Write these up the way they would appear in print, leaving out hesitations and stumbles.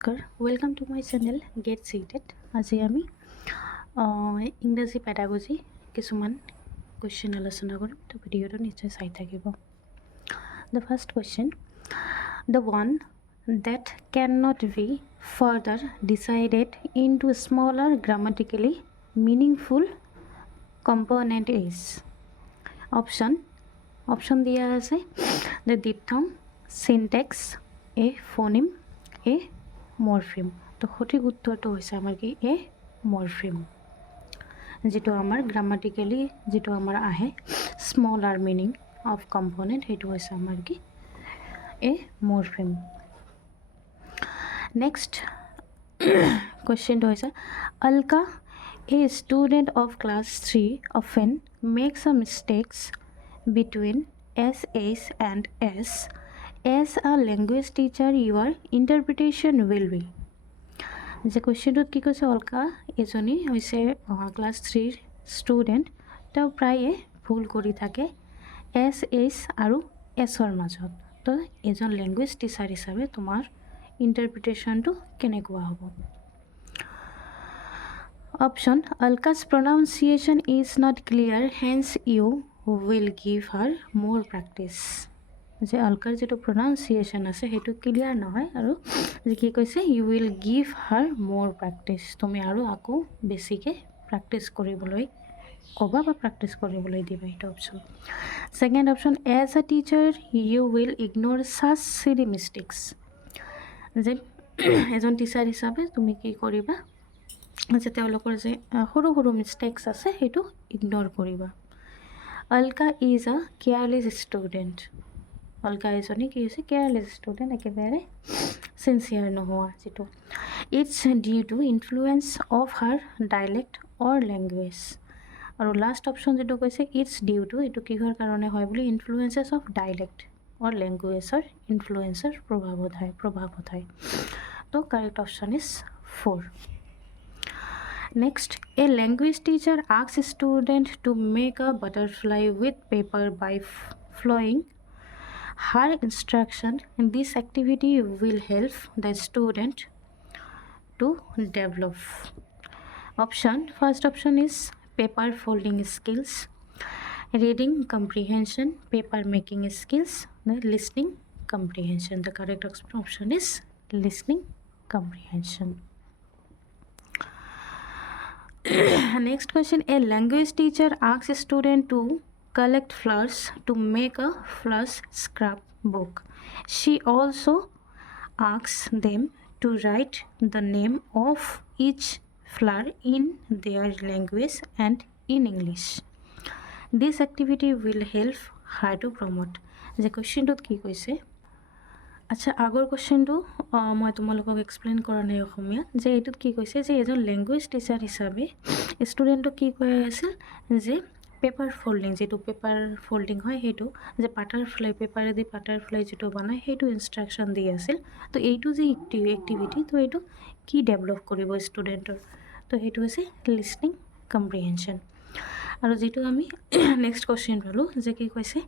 Welcome to my channel Get Ctet. আজি আমি ইংৰাজী pedagogy কিছুমান question আলোচনা কৰিম তো ভিডিওটো নিশ্চয় চাই থাকিব The first question, the one that cannot be further decided into smaller grammatically meaningful component is option দিয়া আছে the diphthong, syntax, a phoneme, a morpheme তো সঠিক উত্তৰটো হৈছে আমাৰ কি এ মৰফিম যেটো আমাৰ গ্ৰামাটিক্যালি যেটো আমাৰ আহে স্মলাৰ মিনিং অফ কম্পোনেন্ট হেতু হৈছে আমাৰ কি এ মরফিম নেক্সট কোয়েশ্চনটো হৈছে Alka a student of class 3 often makes a mistakes between sh and s. As a language teacher, your interpretation will be. যে কোয়েশ্চনটোত কি কৈছে অলকা এজনী হৈছে ক্লাছ 3 ষ্টুডেণ্ট তেওঁ প্ৰায়ে ভুল কৰি থাকে এছ এইচ আৰু এছৰ মাজত তো এজন লেংগুৱেজ টিচাৰ হিচাপে তোমাৰ ইণ্টাৰপ্ৰিটেশ্যনটো কেনেকুৱা হ'ব অপশ্যন অলকাছ pronunciation is not clear hence you will give her more practice যে অলকাৰ যেটো প্ৰনাউন্সিয়েশ্যন আছে হেতু ক্লিয়াৰ নহয় আৰু যে কি কৈছে U will give her more practice তুমি আৰু আকৌ বেছিকে প্ৰেক্টিছ কৰিবলৈ ক'বা বা প্ৰেক্টিছ কৰিবলৈ দিবা এটা option second option as a teacher you will ignore such silly mistakes যে এজন টিচাৰ হিচাপে তুমি কি কৰিবা যে তেওঁলোকৰ যে সৰু সৰু মিষ্টেক্স আছে হেতু ইগনোৰ কৰিবা Alka is a careless student Alka এজনী কি হৈছে কেয়াৰলেছ ষ্টুডেণ্ট একেবাৰে চিনচিয়াৰ নোহোৱা যেটো it's due to influence of her dialect or language আৰু লাষ্ট অপশ্যন যেটো কৈছে ইটছ ডিউ টু এইটো কিহৰ কাৰণে হয় বুলি ইনফ্লুৱেঞ্চেছ অফ ডাইলেক্ট অৰ লেংগুৱেজৰ ইনফ্লুৱেঞ্চৰ প্ৰভাৱত হয় তো correct option is 4 Next, a language teacher asks a student to make a butterfly with paper by following her instruction. This activity will help the student to develop. First option is paper folding skills, reading comprehension, paper making skills, listening comprehension. The correct option is listening comprehension. Next question, a language teacher asks a student to collect flowers to make a flower scrapbook. She also asks them to write the name of each flower in their language and in English. This activity will help her to promote. The question to ki koise আচ্ছা আগৰ কোৱেশ্চনটো মই তোমালোকক explain কৰা নাই অসমীয়া যে এইটোত কি কৈছে যে এজন লেংগুৱেজ টিচাৰ হিচাপে ষ্টুডেণ্টক কি কৈ আছিল যে পেপাৰ ফল্ডিং যেটো পেপাৰ ফল্ডিং হয় হেতু যে বাটাৰফ্লাই পেপাৰেদি বাটাৰফ্লাই যেটো বনায় হেতু ইনষ্ট্ৰাকচন দি আছিল তো এইটো যে এক্টিভিটি তো এইটো কি ডেভেলপ কৰিব ষ্টুডেণ্টৰ তো হেতু হৈছে লিসনিং কম্প্ৰিহেনশন আৰু যেটো আমি নেক্সট কোৱেশ্চন পালো যে কি কৈছে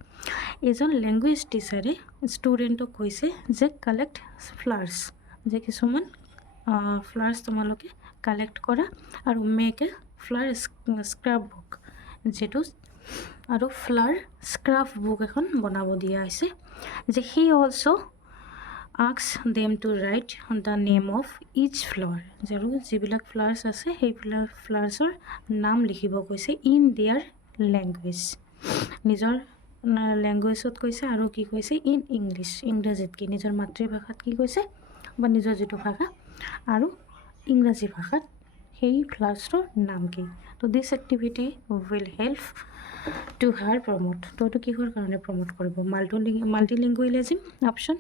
এজন লেংগুৱেজ টিচাৰে ষ্টুডেণ্টক কৈছে যে কালেক্ট ফ্লাৱাৰ্স যে কিছুমান ফ্লাৱাৰ্স তোমালোকে কালেক্ট কৰা আৰু মেক এ ফ্লাৱাৰ স্ক্ৰাপ বুক যেটো আৰু ফ্লাৱাৰ স্ক্ৰাপ বুক এখন বনাব দিয়া আছে যে he also asks them to write the name of each flower যেৰু যিবিলাক ফ্লাৱাৰ্স আছে সেই ফ্লাৱাৰ্সৰ নাম লিখিব কৈছে ইন देयर ল্যাঙ্গুৱেজ নিজৰ ল্যাঙ্গুৱেজত কৈছে আৰু কি কৈছে ইন ইংলিশ ইংৰাজীত কি নিজৰ মাতৃভাষাত কি কৈছে বা নিজৰ যেটো ভাষা আৰু ইংৰাজী ভাষাত সেই ফ্লাৱাৰ্সৰ নাম কি তো this activity will help to her promote to কিহৰ কাৰণে প্ৰমোট কৰিব multilingualism option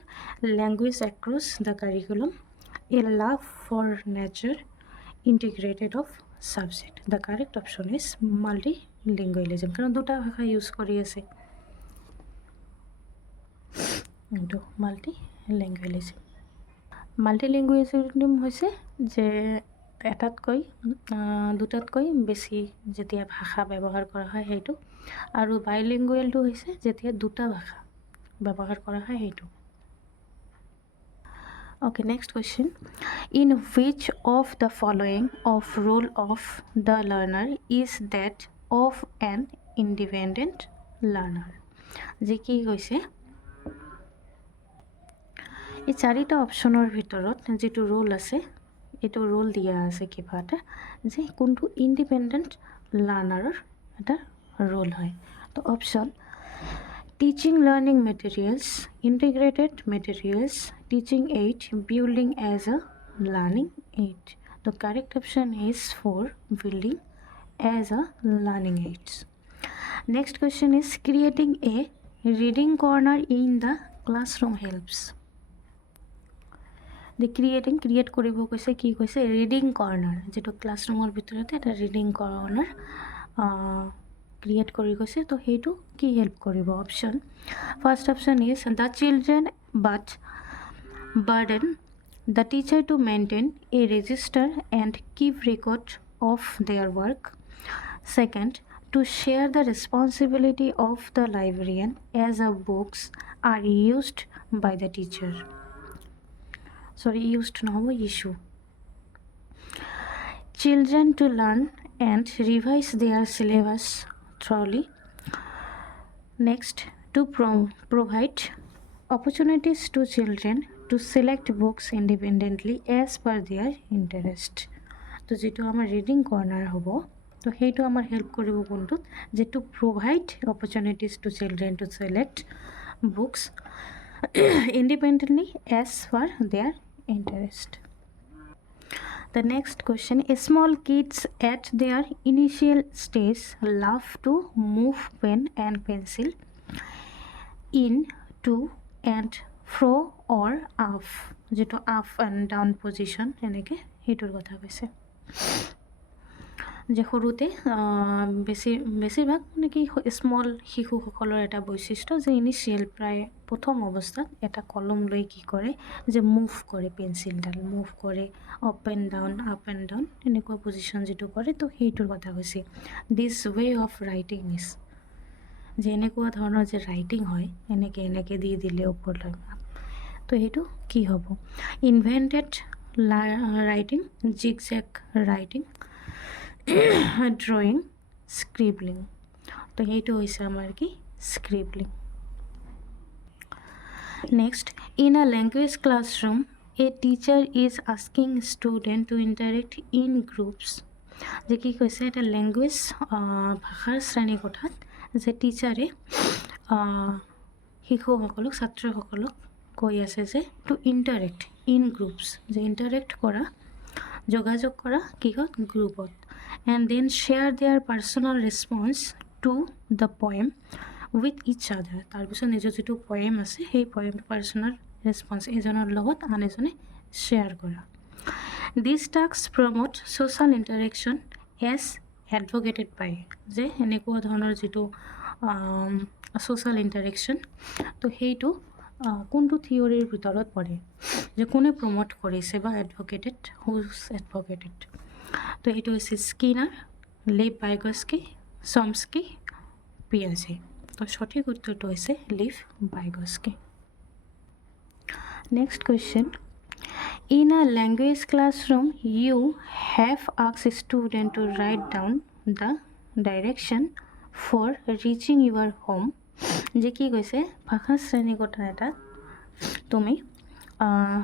language across the curriculum a love for nature integrated of subject the correct option is multilingualism কাৰণ দুটা ভাষা ইউজ কৰি আছে এইটো মাল্টিলিংগুৱেলিজম হৈছে যে এটাতকৈ দুটাতকৈ বেছি যেতিয়া ভাষা ব্যৱহাৰ কৰা হয় হেতু আৰু বাইলিংগুৱেলটো হৈছে যেতিয়া দুটা ভাষা ব্যৱহাৰ কৰা হয় হেতু Okay, next question. In which of the following of role of the learner is that of an independent learner? যে কি কৈছে এই চাৰিটা অপশ্যনৰ ভিতৰত যিটো ৰোল আছে এইটো ৰোল দিয়া আছে কিবা এটা যে কোনটো ইণ্ডিপেণ্ডেণ্ট লাৰ্ণাৰৰ এটা ৰোল হয় তো option teaching learning materials, integrated materials, teaching aid, building as a learning aid. The correct option is for building as a learning aids. Next question is creating a reading corner in the classroom helps. The create কৰিব কৈছে কি কৈছে reading corner যেটো ক্লাছৰুমৰ ভিতৰতে এটা reading corner create কৰি গৈছে তো সেইটো কি হেল্প কৰিব option first option is the children but burden the teacher to maintain a register and keep record of their work second to share the responsibility of the librarian as a books are used by the teacher used নহ'ব issue children to learn and revise their syllabus thoroughly. Next, to provide opportunities to children to select books independently as per their interest. তো যেটো আমাৰ reading কৰ্নাৰ হব তো সেইটো আমাৰ help কৰিব কোনটো যে to provide opportunities to children to select books independently as per their interest. The next question, small kids at their initial stage love to move pen and pencil in, to, and fro or up যেটো up and down position এনেকে হেইটোৰ কথা কৈছে যে সৰুতে বেছিভাগ মানে কি small শিশুসকলৰ এটা বৈশিষ্ট্য যে ইনিচিয়েল প্ৰায় প্ৰথম অৱস্থাত এটা কলম লৈ কি কৰে যে মুভ কৰে পেঞ্চিলডাল মুভ কৰে আপ এণ্ড ডাউন এনেকুৱা পজিশ্যন যিটো কৰে তো সেইটোৰ কথা কৈছে দিছ ৱে অফ ৰাইটিং ইজ যে এনেকুৱা ধৰণৰ যে ৰাইটিং হয় এনেকৈ দি দিলে ওপৰলৈ তো সেইটো কি হ'ব invented writing zigzag writing drawing scribbling তো সেইটো হৈছে আমাৰ কি scribbling. Next, in a language classroom a teacher is asking student to interact in groups যে কি কৈছে এটা ল্যাঙ্গুৱেজ ভাষাৰ শ্ৰেণী কোঠাত যে টিচাৰে শিশুসকলক ছাত্ৰসকলক কৈ আছে যে টু ইণ্টাৰেক্ট ইন গ্ৰুপছ যে ইণ্টাৰেক্ট কৰা যোগাযোগ কৰা কিহত গ্ৰুপত and then share their personal response to the poem with each other তাৰপিছত নিজৰ যিটো poem আছে সেই poem personal response এজনৰ লগত আন এজনে share কৰা these tasks promote social interaction as advocated by যে এনেকুৱা ধৰণৰ যিটো social interaction তো সেইটো কোনটো থিওৰিৰ ভিতৰত পৰে যে কোনে প্ৰমোট কৰিছে বা এডভোকেটেড হুজ এডভোকেটেড তো এইটো হৈছে স্কিনাৰ লিভ বাইগস্কি চমস্কি পিয়াজে তো সঠিক উত্তৰটো হৈছে Lev Vygotsky next question in a language classroom you have asked student to write down the direction for reaching your home যে কি কৈছে ভাষা শ্ৰেণীকোঠা এটাত তুমি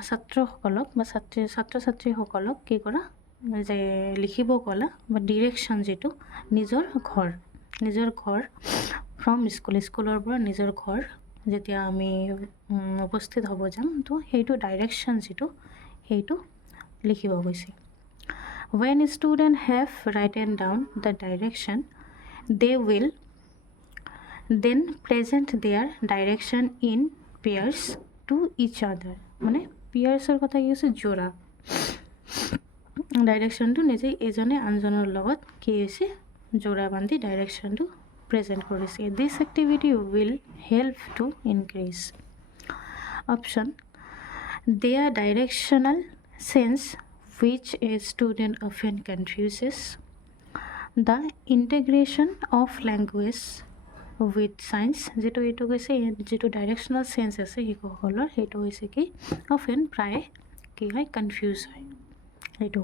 ছাত্ৰসকলক বা ছাত্ৰ ছাত্ৰীসকলক কি কৰা যে লিখিব ক'লা বা ডিৰেকশ্যন যিটো নিজৰ ঘৰ ফ্ৰম স্কুলৰ পৰা নিজৰ ঘৰ যেতিয়া আমি উপস্থিত হ'ব যাম তো সেইটো ডাইৰেকশ্যন যিটো সেইটো লিখিব কৈছে when students have written down the direction they will then present their direction in pairs to each other মানে পিয়াৰ্ছৰ কথা কি হৈছে জোৰা ডাইৰেকশ্যনটো নিজেই এজনে আনজনৰ লগত কি হৈছে জোৰা বান্ধি ডাইৰেকশ্যনটো প্ৰেজেণ্ট কৰিছে this activity will help to increase option their directional sense which a student often confuses the integration of language with science যেটো এইটো কৈছে যেটো ডাইৰেকশ্যনেল চেঞ্চ আছে শিশুসকলৰ সেইটো হৈছে কি অফেন প্ৰায় কি হয় কনফিউজ হয় এইটো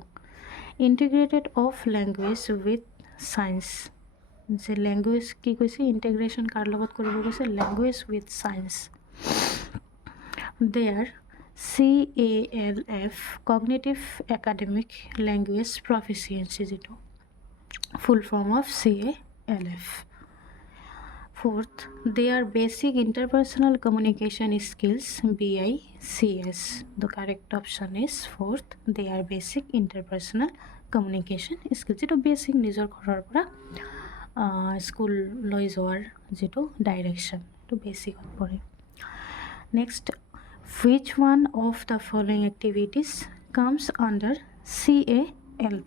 integrated of language with science যে লেংগুৱেজ কি কৈছে ইণ্টিগ্ৰেশ্যন কাৰ লগত কৰিব কৈছে language with science there CALF cognitive academic language proficiency যিটো full form of CALF Fourth, their basic interpersonal communication skills BICS. The correct option is fourth, their basic interpersonal communication skills. It basic nijor ghorar pora school loi joar jeto direction to basic pore. Next, which one of the following activities comes under CALP?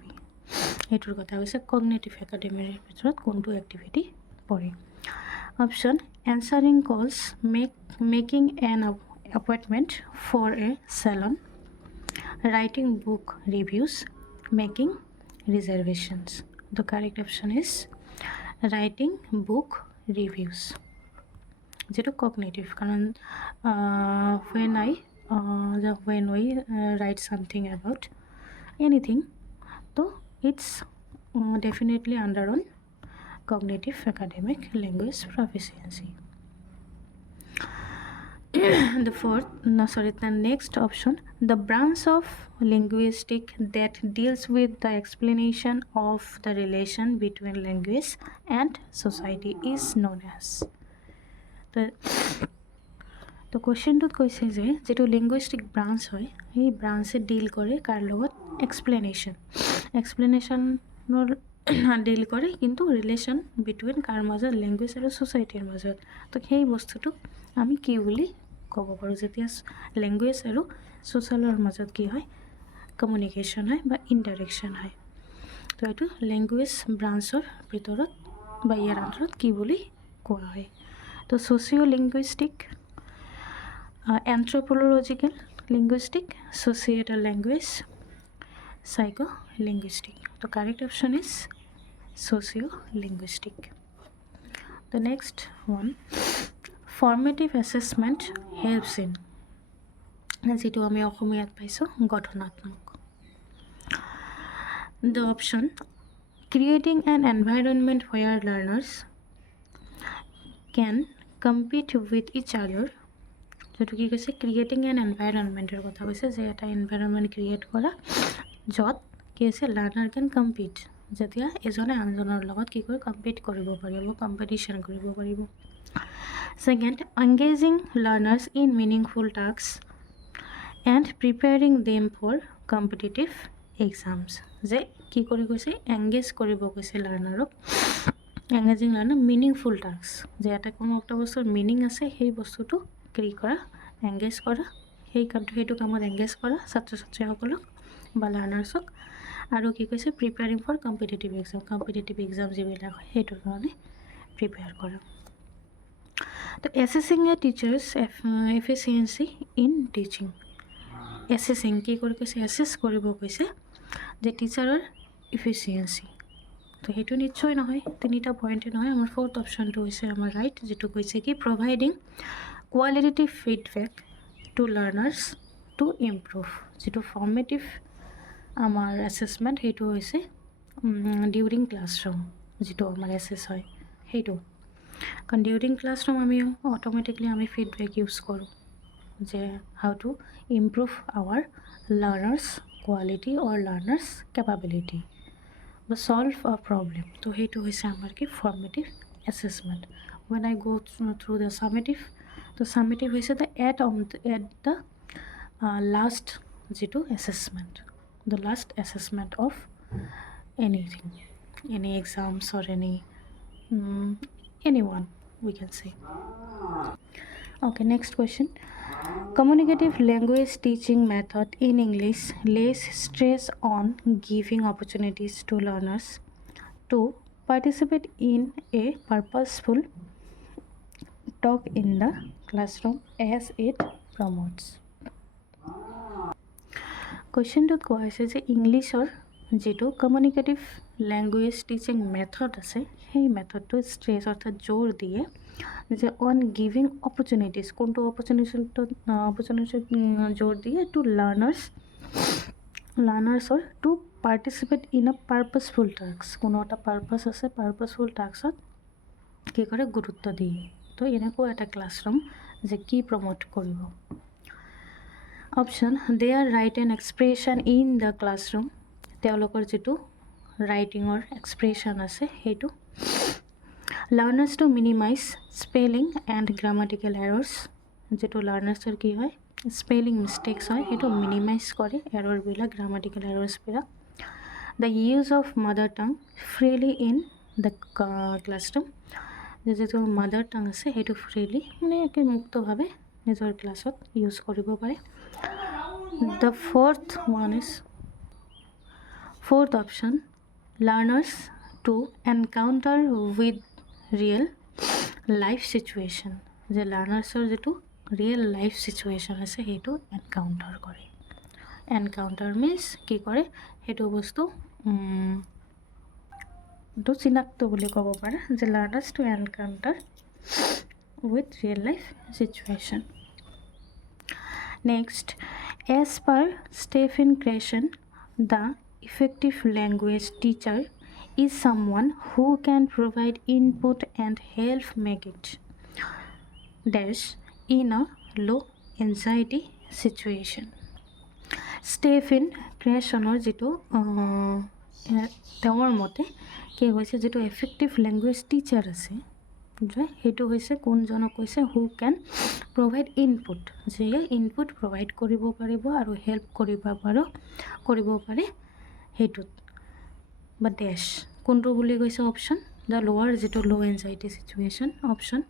এটোৰ কথা কৈছে cognitive academy ভিতৰত কোনটো activity পৰে Option answering calls, making an appointment for a salon, writing book reviews, making reservations. The correct option is writing book reviews. যেটো cognitive কারণ when we write something about anything so it's definitely under on cognitive academic language proficiency the next option the branch of linguistic that deals with the explanation of the relation between language and society is known as the question to কৈছে যে যেটো linguistic branch হয় এই ব্রাঞ্চে ডিল করে কার লগত explanation ডিল কৰে কিন্তু ৰিলেশ্যন বিটুইন কাৰ মাজত লেংগুৱেজ আৰু ছ'চাইটিৰ মাজত তো সেই বস্তুটোক আমি কি বুলি ক'ব পাৰোঁ যেতিয়া লেংগুৱেজ আৰু ছ'চিয়েলৰ মাজত কি হয় কমিউনিকেশ্যন হয় বা ইণ্টাৰেকশ্যন হয় তো এইটো লেংগুৱেজ ব্ৰাঞ্চৰ ভিতৰত বা ইয়াৰ আণ্ডাৰত কি বুলি কোৱা হয় তো sociolinguistic anthropological linguistic societal language psycholinguistic. The correct option is socio-linguistic. The next one, formative assessment helps in যেটো আমি অসমীয়াত পাইছো গঠনাত্মক The option creating an environment where learners can compete with each other যেটো কি কৈছে creating N এনভাইৰনমেণ্টৰ কথা কৈছে যে এটা এনভাইৰনমেণ্ট ক্ৰিয়েট কৰা য'ত কি আছে লাৰ্নাৰ কেন কম্পিট যেতিয়া এজনে আনজনৰ লগত কি কৰে কম্পিট কৰিব পাৰিব কম্পিটিশ্যন কৰিব পাৰিব second engaging learners in meaningful tasks and preparing them for competitive exams যে কি কৰি কৈছে এংগেজ কৰিব কৈছে লাৰ্নাৰক এংগেজিং লাৰ্নাৰ মিনিংফুল টাস্ক যে এটা কোনো একটা বস্তুৰ মিনিং আছে সেই বস্তুটো ক্ৰি কৰা এংগেজ কৰা সেই কামটো সেইটো কামত এংগেজ কৰা ছাত্ৰ ছাত্ৰীসকলক বা লাৰ্নাৰ্ছক আৰু কি কৈছে প্ৰিপেয়াৰিং ফৰ কম্পিটিটিভ এক্সাম যিবিলাক হয় সেইটোৰ কাৰণে প্ৰিপেয়াৰ কৰা তো এছেছিং এ টিচাৰ্ছ এফিচিয়েঞ্চি ইন টিচিং এছেছিং কি কৰি কৈছে এছেছ কৰিব কৈছে যে টিচাৰৰ এফিচিয়েঞ্চি তো সেইটো নিশ্চয় নহয় তিনিটা পইণ্টে নহয় আমাৰ ফ'ৰ্থ অপশ্যনটো হৈছে আমাৰ ৰাইট যিটো কৈছে কি providing qualitative feedback to learners to improve যিটো ফৰ্মেটিভ আমাৰ এছেছমেণ্ট সেইটো হৈছে ডিউৰিং ক্লাছৰুম যিটো আমাৰ এছেছ হয় সেইটো কাৰণ ডিউৰিং ক্লাছৰুম আমি অট'মেটিকলি আমি ফিডবেক ইউজ কৰোঁ যে how to improve our learners quality or learners capability বা ছল্ভ আ প্ৰব্লেম তো সেইটো হৈছে আমাৰ কি ফৰ্মেটিভ এছেছমেণ্ট ৱেন আই গ' থ্ৰু দ্য ছামেটিভ তো ছামেটিভ হৈছে দ্য এট দ্য লাষ্ট যিটো assessment the last assessment of anything any exams or anyone we can say okay next question communicative language teaching method in English lays stress on giving opportunities to learners to participate in a purposeful talk in the classroom as it promotes কুৱেশ্যনটোত কোৱা হৈছে যে ইংলিছৰ যিটো communicative language teaching method আছে সেই মেথডটো stress অৰ্থাৎ জোৰ দিয়ে যে অন গিভিং অপৰচুনিটিজ কোনটো অপৰচুনিটিত জোৰ দিয়ে টু লাৰ্নাৰ্ছ লাৰ্ণাৰ্ছৰ to participate in a purposeful task, কোনো এটা পাৰ্পাছ আছে, পাৰ্পাছফুল টাস্কত কি কৰে গুৰুত্ব দিয়ে। তো এনেকুৱা এটা ক্লাছৰুম যে কি প্ৰমোট কৰিব। Option they are write and expression in the classroom, তেওঁলোকৰ যিটো ৰাইটিঙৰ এক্সপ্ৰেছন আছে সেইটো। Learners to minimize spelling and grammatical errors, যিটো লাৰ্ণাৰ্ছৰ কি হয় স্পেলিং মিষ্টেক্স হয় সেইটো মিনিমাইজ কৰে, এৰৰবিলাক গ্ৰামাটিকেল এৰৰ্ছবিলাক। The use of mother tongue freely in the classroom, যিটো মাদাৰ টাং আছে সেইটো ফ্ৰীলি মানে একে মুক্তভাৱে নিজৰ ক্লাছত ইউজ কৰিব পাৰে। The fourth option learners to encounter with real life situation, যে লাৰ্ণাৰ্ছৰ যিটো ৰিয়েল লাইফ চিটুৱেশ্যন আছে সেইটো এনকাউণ্টাৰ কৰে। এনকাউণ্টাৰ মিনছ কি কৰে সেইটো বস্তু এইটো চিনাক্ত বুলি ক'ব পাৰে, যে learners to encounter with real life situation. Next, as per Stephen Krashen the effective language teacher is someone who can provide input and help make it dash in a low anxiety situation. Stephen ক্ৰেশ্যনৰ যিটো তেওঁৰ মতে কি হৈছে যিটো effective language teacher আছে সেইটো হৈছে কোনজনক কৈছে হু কেন প্ৰভাইড ইনপুট, যিয়ে ইনপুট প্ৰভাইড কৰিব পাৰিব আৰু হেল্প কৰিব পাৰে সেইটোত বা ডেছ কোনটো বুলি কৈছে অপশ্যন দ্য লোৱাৰ যিটো low' anxiety situation. Option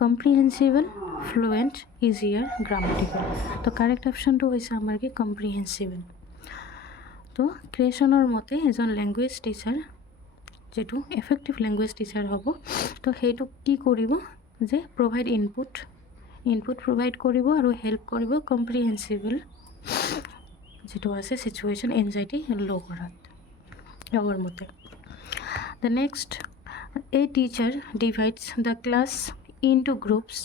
comprehensible, fluent, easier, grammatical. তো কাৰেক্ট অপশ্যনটো হৈছে আমাৰ কি কম্প্ৰিহেনচিবল। তো ক্ৰিয়েশ্যনৰ মতে এজন লেংগুৱেজ টিচাৰ যিটো এফেক্টিভ লেংগুৱেজ টিচাৰ হ'ব তো সেইটো কি কৰিব যে প্ৰভাইড ইনপুট প্ৰভাইড কৰিব আৰু হেল্প কৰিব কম্প্ৰিহেনচিবল যিটো আছে চিটুৱেশ্যন এনজাইটি ল' কৰাত our মতে। The next, a teacher divides the class into groups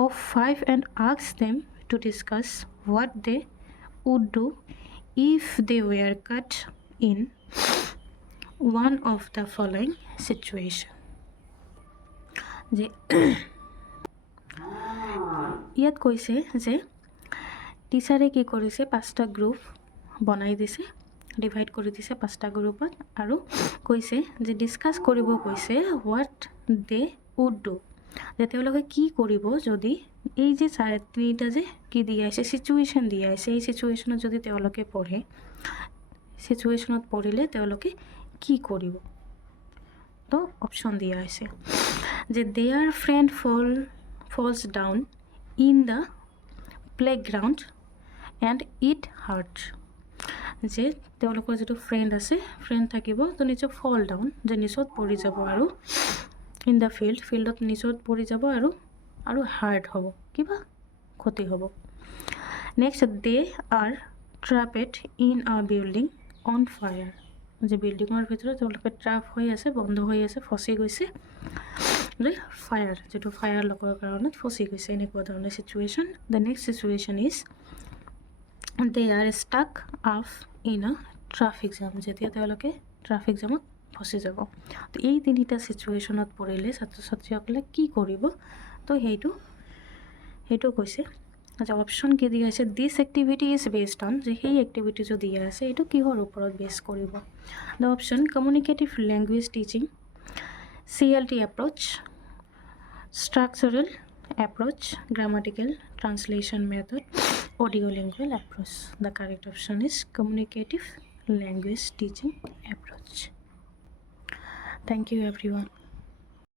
of 5 and asks them to discuss what they would do if they were cut in one of the following situation. যে ইয়াত কৈছে যে টিচাৰে কি কৰিছে 5টা গ্ৰুপ বনাই দিছে, ডিভাইড কৰি দিছে 5টা গ্ৰুপত আৰু কৈছে যে ডিছকাছ কৰিব কৈছে হোৱাট দে উড ডু, যে তেওঁলোকে কি কৰিব যদি এই যে 3টা যে কি দিয়া আছে চিটুৱেশ্যন দিয়া আছে এই চিটুৱেশ্যনত যদি তেওঁলোকে পঢ়ে, চিটুৱেশ্যনত পঢ়িলে তেওঁলোকে কি কৰিব। তো অপশ্যন দিয়া আছে যে their friend falls down in the playground and it hurt, যে তেওঁলোকৰ যিটো ফ্ৰেণ্ড আছে ফ্ৰেণ্ড থাকিব তো নিচত ফল ডাউন যে নিচত পৰি যাব আৰু ইন দ্য ফিল্ডত নিচত পৰি যাব আৰু হাৰ্ট হ'ব কিবা ক্ষতি হ'ব। Next, they are trapped in a building on fire, যে বিল্ডিঙৰ ভিতৰত তেওঁলোকে ট্ৰাপ হৈ আছে, বন্ধ হৈ আছে, ফচি গৈছে, যিটো ফায়াৰ লগৰ কাৰণত ফচি গৈছে, এনেকুৱা ধৰণৰ situation. The next situation is they are stuck up in a traffic jam, যেতিয়া তেওঁলোকে ট্ৰাফিক জামত ফচি যাব। তো এই 3টা চিটুৱেশ্যনত পৰিলে ছাত্ৰ ছাত্ৰীসকলে কি কৰিব, তো সেইটো কৈছে যে অপশ্যন কি দিয়া আছে দিছ এক্টিভিটি ইজ বেছড অন, যে সেই এক্টিভিটি যে দিয়া আছে এইটো কিহৰ ওপৰত বেছ কৰিব। The option communicative language teaching, CLT approach, structural approach, grammatical translation method, audiolingual approach. The correct option is communicative language teaching approach. Thank you everyone.